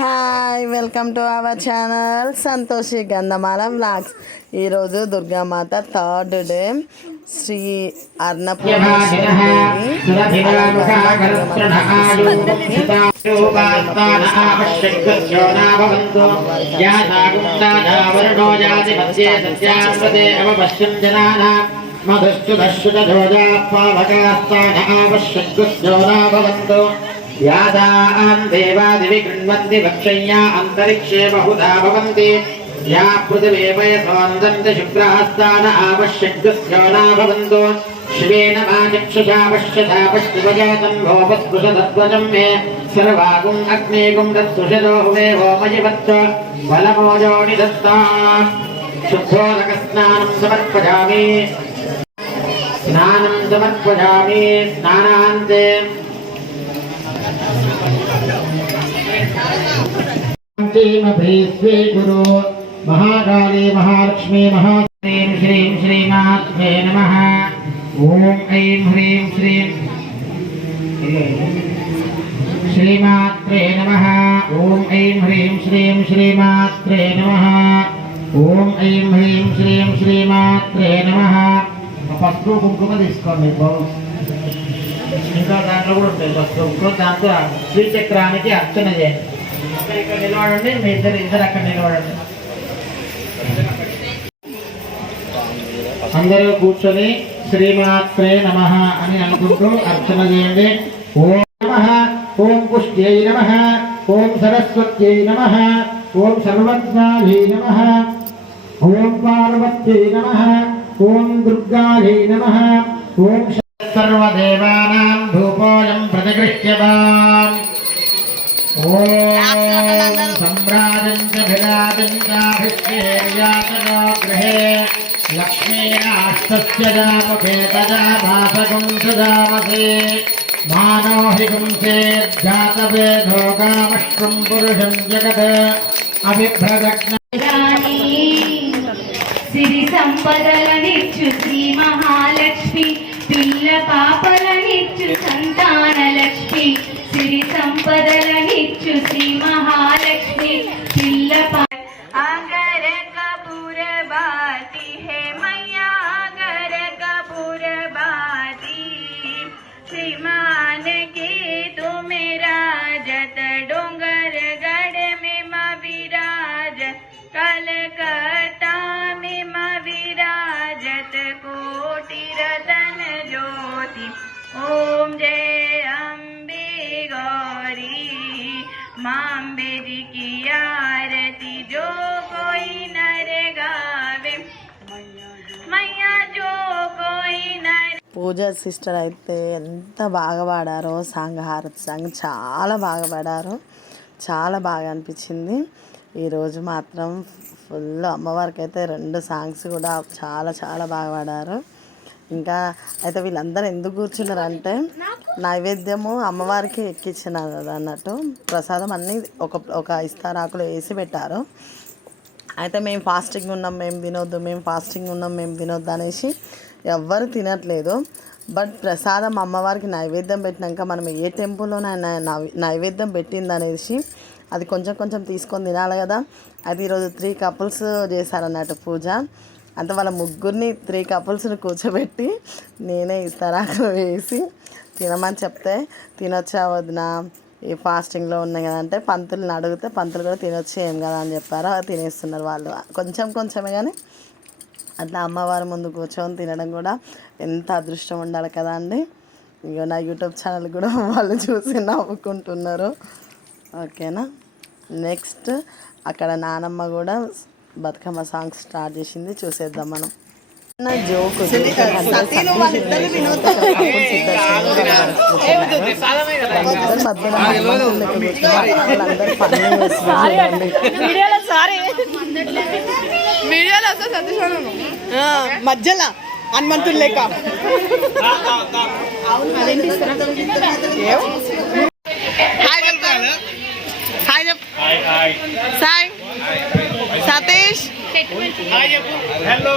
Hi, welcome to our channel Santoshi Gandhamala vlogs. ఈరోజు Durgamata third day. Shri Annapurneshwari यादान् देवादिवि गृह्णन्ति वक्षय्या अन्तरिक्षे बहुधा भवन्ति या पृथिवी वयसोन्दन्ति शुक्रास्तान आवश्यकस्यो न भवन्तो शिवेन माचक्षुषा पश्यता पश्चिमजातं भोपस्पृशतत्त्वजं मे सर्वागुं अग्नेगुं दत्सुषदो हुवे होमयिवत्त बलमोजोनि दत्ता शुद्धोदकस्नानं समर्पयामि स्नानान्ते गुरु महाकाली महालक्ष्मी महाश्रीं श्रीं श्रीमात्रे नमः। ओम ऐं ह्रीं श्रीं श्रीमात्रे नमः। ओम ऐं ह्रीं श्रीं श्रीमात्रे नमः। ओम ऐं ह्रीं श्रीं श्रीमात्रे नमः। पసుపు కుంకుమ తీసుకోండి. ఇంకా దాంట్లో కూడా ఉంటాయి పసుపు కుంకుమ. దాంతో శ్రీచక్రానికి అర్చన చేయండి. ఇక్కడ నిలబడండి, మీ ఇద్దరు అక్కడ నిలబడండి. అందరూ కూర్చొని శ్రీమాత్రే నమః అని అనుకుంటూ అర్చన చేయండి. ఓం నమః, ఓం పుష్ట్యై నమః, ఓం సరస్వత్యై నమః, ఓం సర్వజ్ఞాయై నమః, ఓం పార్వత్యై నమః, ఓం దుర్గాయై నమః, ఓం సర్వదేవానాం ధూపోయం ప్రతిగృహ్యతాం. ఓం సంభ్రాజం చ విరాజం చాభిషేర్యాతనో గృహే లక్ష్మీనాష్టస్య జాముఖే తజా భాసకం సుజామసే మానో హి గుంసేర్జాతవేదో కామశ్వం పురుషం జగత్ అభిభ్రదగ్న. సిరి సంపదలనిచ్చు శ్రీ మహాలక్ష్మి, పిల్ల పాపలనిచ్చు సంతాన లక్ష్మి. సిరి సంపదలనిచ్చు శ్రీ మహాలక్ష్మి, పిల్ల अगर कपूर बाती है मैया, अगर कपूर बाती श्रीमान के तो मेरा जत डोंगर गढ़ में मविराज, कलकत्ता में मविराजत कोटि रतन ज्योति. ओम जय अम्बे गौरी मांबे जी की आरती जो कोई नर गावे मैया जो कोई नर. పూజ సిస్టర్ అయితే ఎంత బాగా పాడారో సాంగ్, హారతి సాంగ్ చాలా బాగా పాడారు. చాలా బాగా అనిపించింది. ఈరోజు మాత్రం ఫుల్ అమ్మవారికి అయితే 2 సాంగ్స్ కూడా చాలా చాలా బాగా పాడారు. ఇంకా అయితే వీళ్ళందరూ ఎందుకు కూర్చున్నారు అంటే నైవేద్యము అమ్మవారికి ఎక్కించినారు అన్నట్టు. ప్రసాదం అన్నీ ఒక ఇస్తారాకులు వేసి పెట్టారు. అయితే మేము ఫాస్టింగ్ ఉన్నాం, మేము తినొద్దు, మేము ఫాస్టింగ్ ఉన్నాం, మేము తినొద్దు అనేసి ఎవ్వరు తినట్లేదు. బట్ ప్రసాదం అమ్మవారికి నైవేద్యం పెట్టినాక మనం ఏ టెంపుల్లోనైనా నైవేద్యం పెట్టింది అనేసి అది కొంచెం కొంచెం తీసుకొని తినాలి కదా. అది ఈరోజు 3 కపుల్స్ చేశారన్నట్టు పూజ. అంత వాళ్ళ ముగ్గురిని 3 కపుల్స్ని కూర్చోబెట్టి నేనే ఇస్తారాకులు వేసి తినమని చెప్తే తినొచ్చా వదిన ఈ ఫాస్టింగ్లో ఉన్నాయి కదా అంటే పంతుల్ని అడిగితే పంతులు కూడా తినొచ్చు ఏం కదా అని చెప్పారు. తినేస్తున్నారు వాళ్ళు కొంచెం కొంచెమే. కానీ అట్లా అమ్మవారి ముందు కూర్చొని తినడం కూడా ఎంత అదృష్టం ఉండాలి కదా అండి. ఇక నా యూట్యూబ్ ఛానల్ కూడా వాళ్ళు చూసి నవ్వుకుంటున్నారు. ఓకేనా. నెక్స్ట్ అక్కడ నానమ్మ కూడా బతుకమ్మ సాంగ్ స్టార్ట్ చేసింది, చూసేద్దాం మనం. జోక్ మధ్యలో హనుమంతుడు లేక Sai Satish hello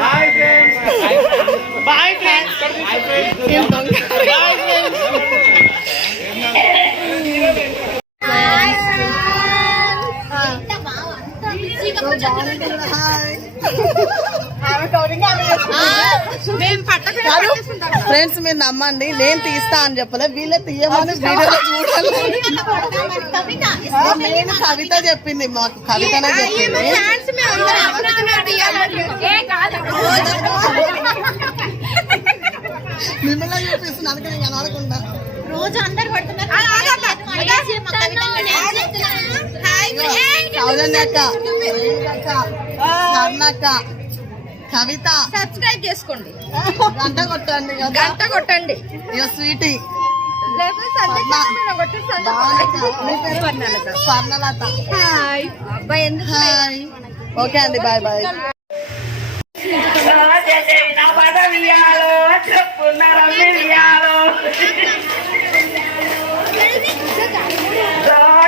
hi friends bye friends bye friends friends మీరు నమ్మండి, నేను తీస్తా అని చెప్పలే, వీళ్ళే తీయమని వీడియోలో చూడాలి. నేను కవిత చెప్పింది, మాకు కవితనే చెప్పింది. మిమ్మల్ని చూపిస్తుంది అందుకే నేను అనకుండా రోజు అందరు పడుతున్నారు. కవిత సబ్స్క్రైబ్ చేసుకోండి, గంట కొట్టండి, గంట కొట్టండి. ఇక స్వీటీ, స్వర్ణలత. అబ్బాయి ఎందుకు హాయ్, ఓకే అండి, బాయ్ బాయ్.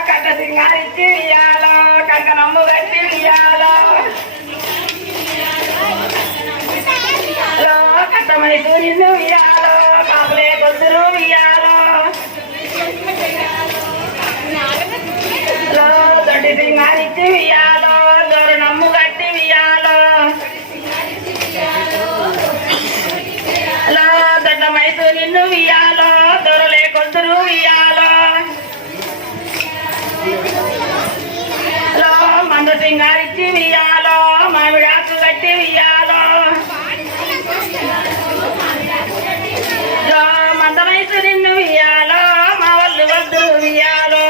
కట్ట సింగారిచ్చి ఇయ్యాలో, కంక నమ్ము కట్టి ఇయ్యాలో, కట్టమని సూర్యుడు ఇయ్యాలో, కాపులే కొద్దురు ఇయ్యాలో, దొడ్డి సింగారిచ్చి ఇయ్యాలో, దొరు నమ్ము కట్టి ఇయ్యాలో, దొడ్డ మైసూరు నిన్ను ఇయ్యాలో, దొరలే కొద్దురు ఇయ్యాలో, మందు సింగారిచ్చి ఇయ్యాలో, మామిడాకు కట్టి ఇయ్యాలో, మంద మైసూరు నిన్ను ఇయ్యాలో, మా వాళ్ళు వద్దు ఇయ్యాలో,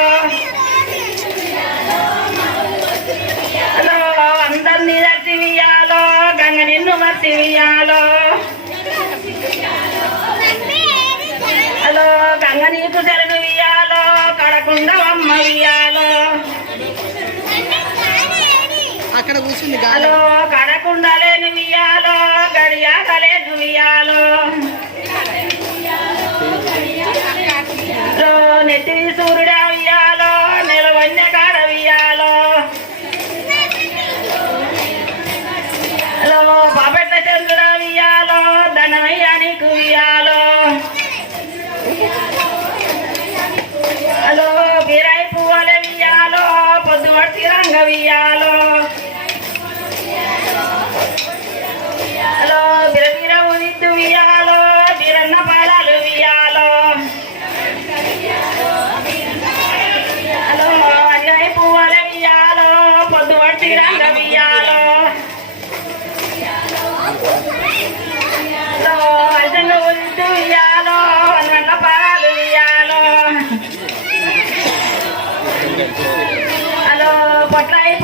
అందరినీ దర్శి ఇయ్యాలో, గంగ నిన్ను మర్చి ఇయ్యాలో, గంగ నీకు శరణు ఇయ్యాలో, కడకుండా అమ్మ ఇయ్యాలో, అక్కడ కూర్చుంది కడకుండా లేను ఇయ్యాలో, గడియాగలేను ఇయ్యాలో, నెత్తి సూర్యుడా ఇయ్యాలో, నిలవన్య కాడ ఇయ్యాలో, బాబెట్ల చంద్రుడా ఇయ్యాలో, ధనమయ్యా నీకు ఇయ్యాలో, బీరాయి పువ్వులే ఇయ్యాలో, పొద్దు పట్టి రంగ ఇయ్యాలో, బిరబీర ఉనిద్దు ఇయ్యాలో, బిరన్న పాలాలు ఇయ్యాలో, అజాయి పువ్వులే ఇయ్యాలో, పొద్దు పట్టి రంగ ఇయ్యాలో, అజంగా ఉనిద్దు ఇయ్యాలో, అన్న పాలాలు ఇయ్యాలో, పొట్లాయి